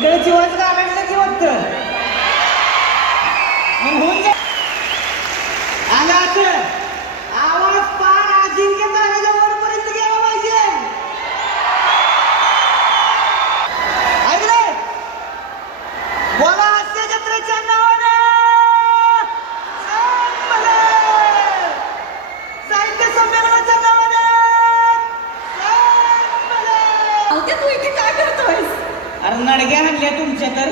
इकडे चिवाच गावाकडे चिवत होऊन जा. आला असं आवाज पार अजिंक्य ताराच्या वरपर्यंत गेला पाहिजे. ऐक बोला हास्य जत्रेच्या साहित्य संमेलनाच्या नावानं तू इथे काय करतोयस? अरे नडग्या हाणल्या तुमच्या तर.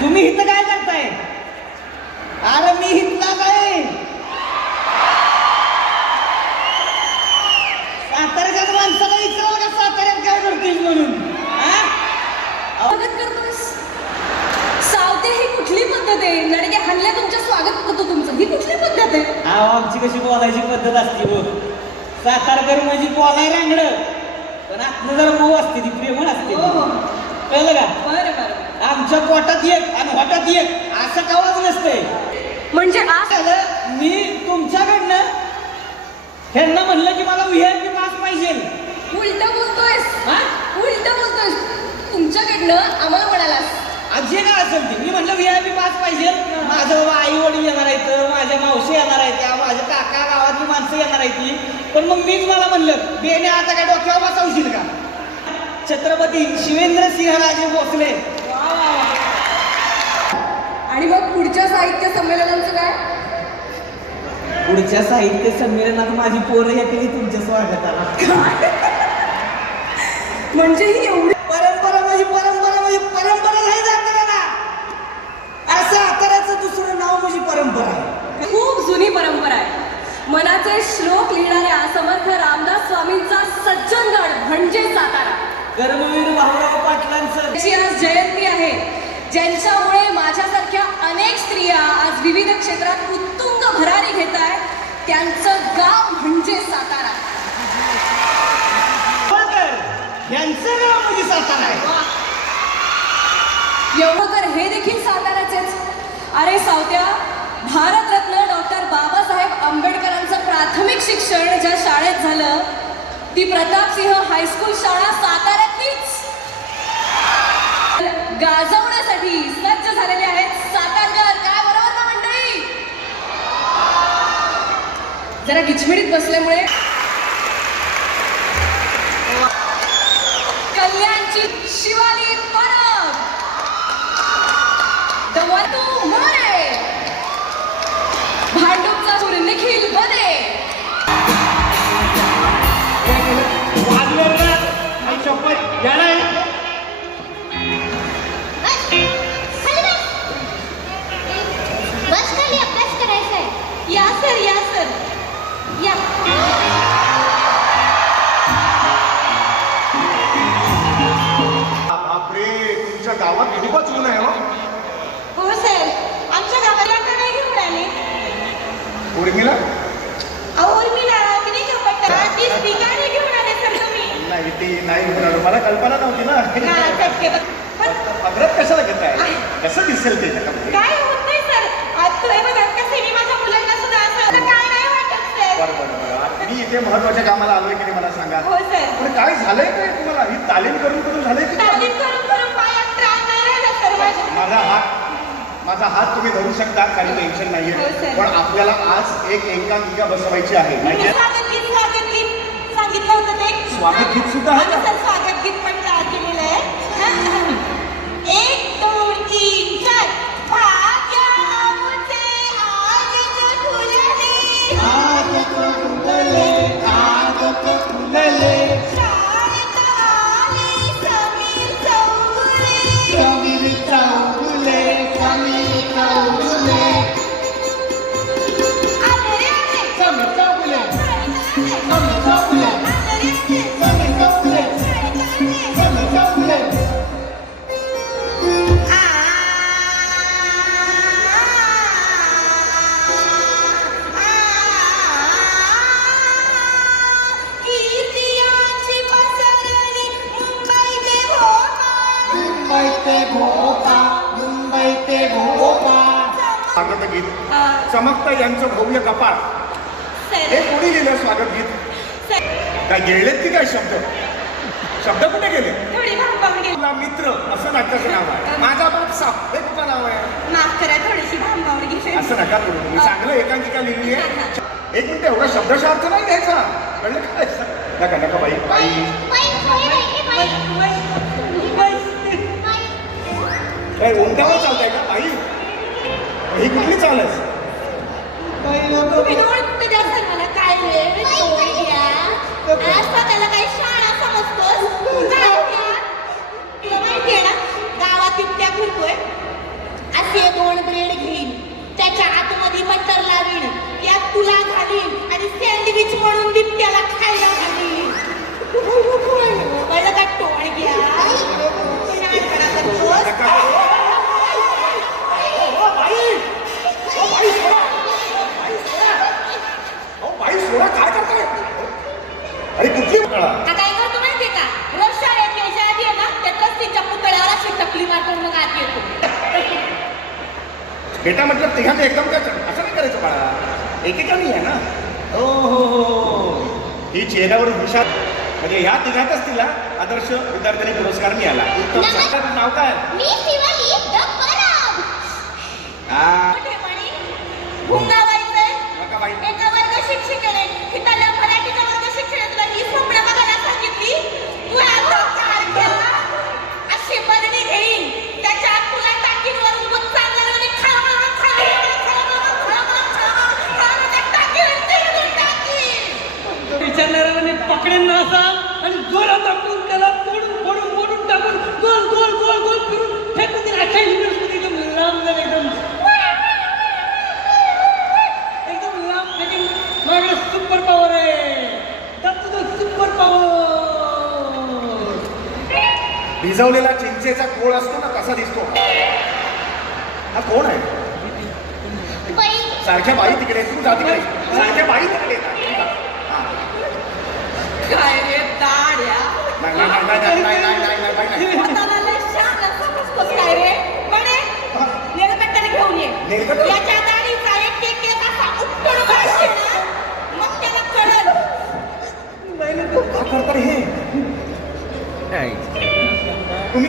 तुम्ही इथं काय करताय? अरे मी इथला काय? साताऱ्याच्याच माणसाला विचारावं का साताऱ्यात काय करतोय म्हणून? हा? सावते ही कुठली पद्धत आहे? नडगे हल्ल्या तुमच्या स्वागत करतो तुमचं. ही कुठली पद्धत आहे? आमची कशी बोलायची पद्धत असते हो सातारकर म्हणजे बोलाय रांगड. पण आतनं जर मऊ असते ती प्रेमळ असते हो, हो. कळलं का? बरं बरं आमच्या पोटात एक आणि होटात एक असं कवाच नसतंय. म्हणजे आज झालं मी तुमच्याकडनं ह्यांना म्हणलं की मला व्हीआयपी पास पाहिजे. उलट बोलतोयस. हा? उलट बोलतोयस. तुमच्याकडनं आम्हाला म्हणालास आज काय असेल ते? मी म्हणलं व्हीआयपी पास पाहिजे. माझं बाबा आई वडील येणार आहेत माझ्या मावशी येणार आहेत त्या माझ्या काका गावातली माणसं येणार आहेत ती. पण मग मीच मला म्हणलं बेने आता काय डोक्यावर बसावशील का? छत्रपती शिवेंद्र सिंहराजे भोसले. आणि मग पुढच्या साहित्य संमेलनाचं काय? पुढच्या साहित्य संमेलनात माझी पोरं येते तुमच्या स्वागताला. म्हणजे ही एवढी परंपरा म्हणजे परंपरा म्हणजे परंपरा नाही जात ना असं आताराचं दुसरं नाव म्हणजे परंपरा आहे. खूप जुनी परंपरा आहे. मनाचे श्लोक लिहिणाऱ्या समर्थ रामदास स्वामींचा सज्जनगड म्हणजे सातारा. कर्मवीर भाऊराव पाटलांचं आज जयंती आहे. ज्यांच्यामुळे माझ्यासारख्या अनेक स्त्रिया आज विविध क्षेत्रात उत्तुंग भरारी घेत आहेत त्यांचं गाव म्हणजे सातारा. यांचं नाव म्हणजे सातारा आहे. एवढं तर हे देखील साताराचेच अरे सावत्या भारतरत्न डॉक्टर बाबासाहेब आंबेडकरांचं प्राथमिक शिक्षण ज्या शाळेत झालं ती प्रतापसिंह हायस्कूल शाळा साताऱ्यातलीच. गाजवण्यासाठी सज्ज झालेले आहेत सातारकर. काय बरोबर ना मंडळी? जरा किचमिडीत बसल्यामुळे गावात खूपच ऊन आहे हो. हो सर. आमच्या गावाला नाही घेऊन आले. उर्मिला? अहो उर्मिला ती नाही ती ठिकाणी घेऊन आले सर तुम्ही. नाही ती नाही होणार मला कल्पना नव्हती ना. अग्रत कशाला घेताय कसं दिसेल ते? काय होत नाही सर. आज तू बघा कसं मी माझ्या मुलांना सुद्धा असं तर काय नाही वाटत सर. बरं बरं बरं. आता मी इथे महत्त्वाच्या कामाला आलोय की मला सांगा. हो सर. पण काय झालंय काय तुम्हाला? ही तालीम करून करून झालंय की? तालीम करून करून पायात त्रास नाही राहिला सर माझ्या माझा हात माझा हात तुम्ही धरू शकता काही टेन्शन हो, नाहीये सर. पण आपल्याला आज एक एकांकिका बसवायची आहे. मी माहितीये स्वागत गीत स्वागत गीत सांगितलं होतं ते. स्वागत गीत सुद्धा आहे स्वागत गीत. चमकता यांचं भव्य कपाळ. हे कोणी लिहिलं स्वागत गीत? काय गिळलेत की काय शब्द? शब्द कुठे गेले? तुला मित्र असं नाटकाचं नाव आहे. माझा बाप साप तुझं नाव आहे. माफ करा थोडीशी भांबावून गेली असं नका करू तुम्ही चांगलं एकांकिका लिहिली आहे एक मिनिट एवढा शब्दशः अर्थ नाही घ्यायचा. कळलं काय? नका नका बाई. बाई. काय उंटावर चालताय का बाई? ही कुठली चाल आहे? Essa é a. बेटा म्हटलं तिघांचं एकदम काय असं नाही करायचं बाळा. एकेकाने आहे ना. हो हो हो. हो. ही चेहऱ्यावर हुशार. म्हणजे ह्या तिघातच तिला आदर्श विद्यार्थ्यांनी पुरस्कार मिळाला. उत्तम नाव काय? हा. भिजवलेला चिंचेचा कोळ असतो ना तसा दिसतो. हा कोण आहे? सारख्या बाई तिकडे तू जा तिकडे. सारख्या बाई तिकडे. काय रे दाड्या नाही नाही नाही नाही नाही नाही नाही नाही. नाही स्वतःला लय शहाणा समजतोस काय रे? म्हणे नेलकट्ट्याने घेऊन ये. नेलकट्टा? याच्या